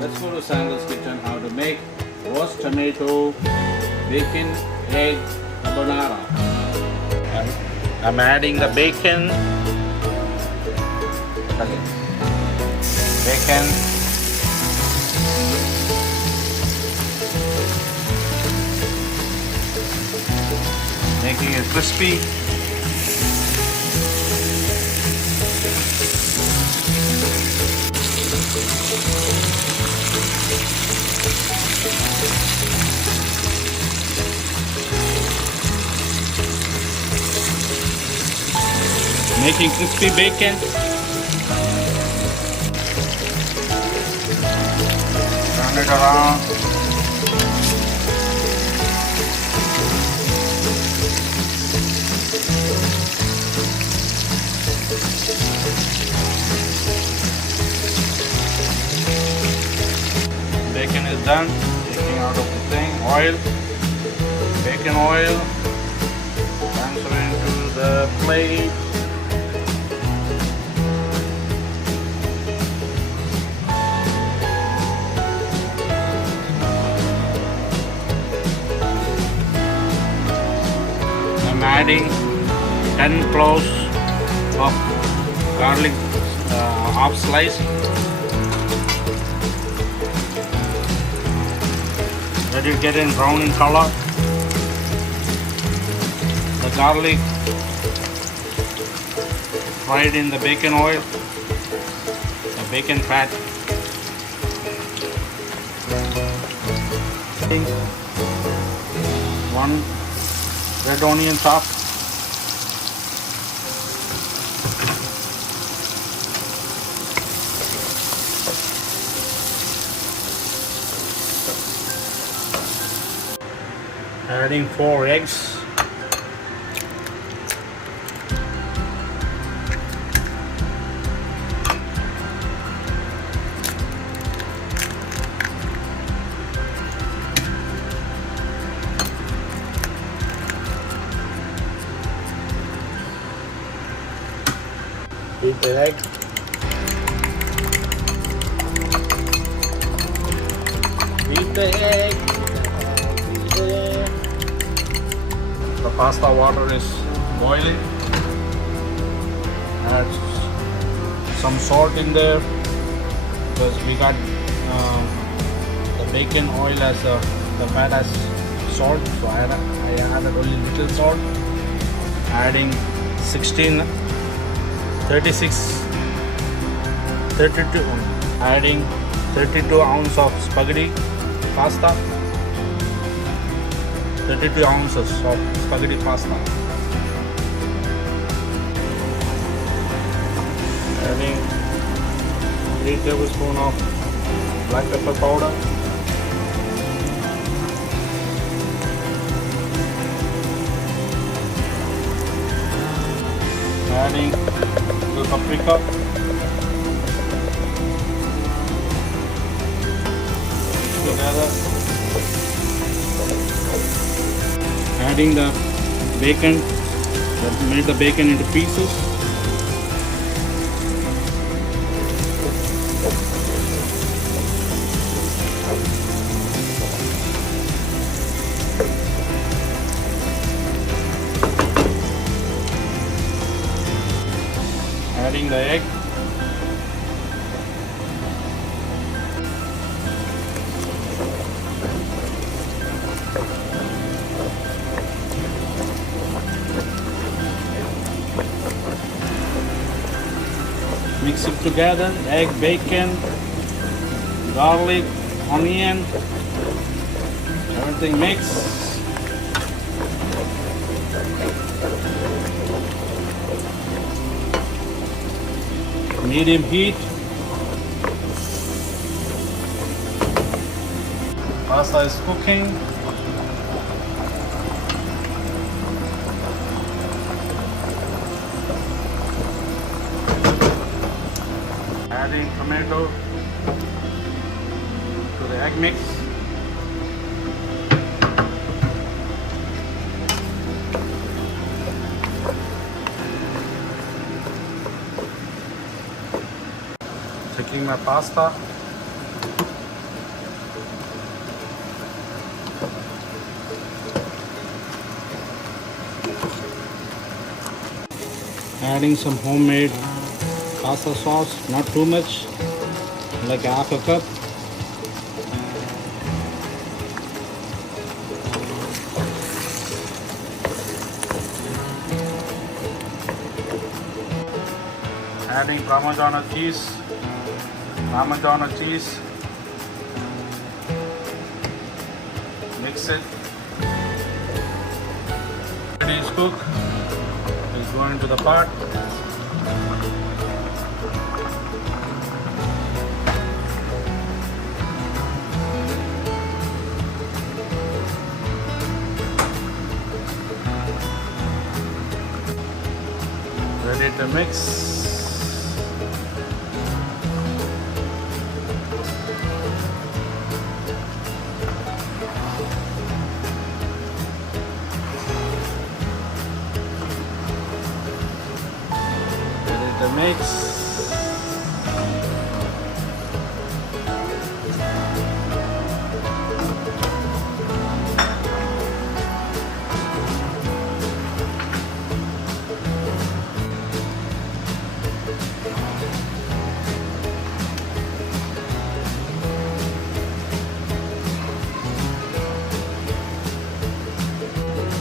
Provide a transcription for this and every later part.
Let's go to Sandal's kitchen how to make roast tomato bacon egg carbonara. I'm adding the bacon. Bacon. Making it crispy. Making crispy bacon. Turn it around. Bacon is done. Taking out of the thing. Oil. Bacon oil. Transfer into the plate. I'm adding 10 cloves of garlic half slice. Let it get in brown in color. The garlic fried in the bacon oil, the bacon fat. One red onion chop. Adding 4 eggs. Beat the egg. Beat the egg. Beat the egg. The pasta water is boiling. Add some salt in there because we got the bacon oil as the fat as salt, so I added only little salt. Adding 32. Adding 32 ounces of spaghetti pasta. 32 ounces of spaghetti pasta. Adding 3 tablespoons of black pepper powder. Adding the paprika. Together. Adding the bacon, made the bacon into pieces. Adding the egg. Mix it together, egg, bacon, garlic, onion, everything mix. Medium heat. Pasta is cooking. Adding tomato to the egg mix. Taking my pasta, Adding some homemade pasta sauce, not too much, like half a cup. Adding Parmesan cheese. Mix it. Ready to cook. It's going into the pot. Ready to mix. The mix.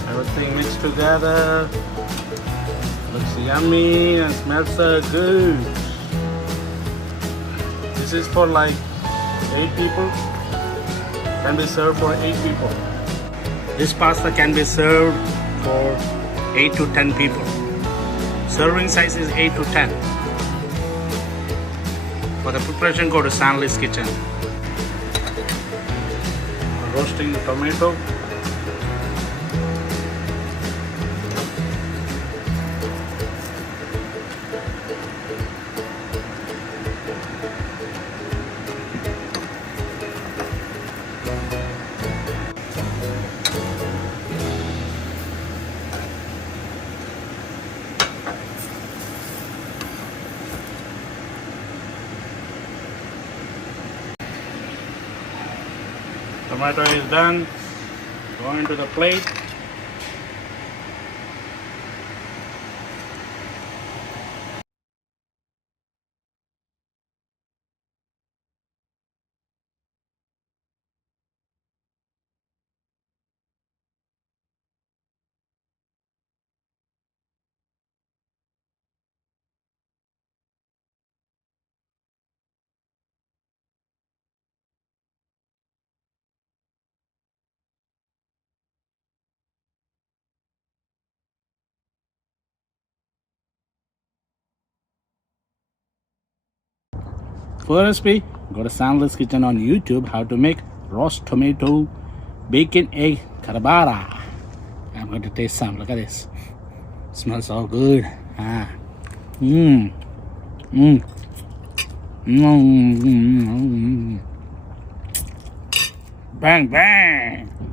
Everything mixed together. Looks yummy and smells so good. This is for like 8 people. Can be served for 8 people. This pasta can be served for 8 to 10 people. Serving size is 8 to 10. For the preparation, go to Stanley's Kitchen. Roasting tomato. Tomato is done. Go into the plate. For recipe, go to Stanley's Kitchen on YouTube. How to make roast tomato bacon egg carbonara. I'm going to taste some. Look at this. Smells so good. Bang bang.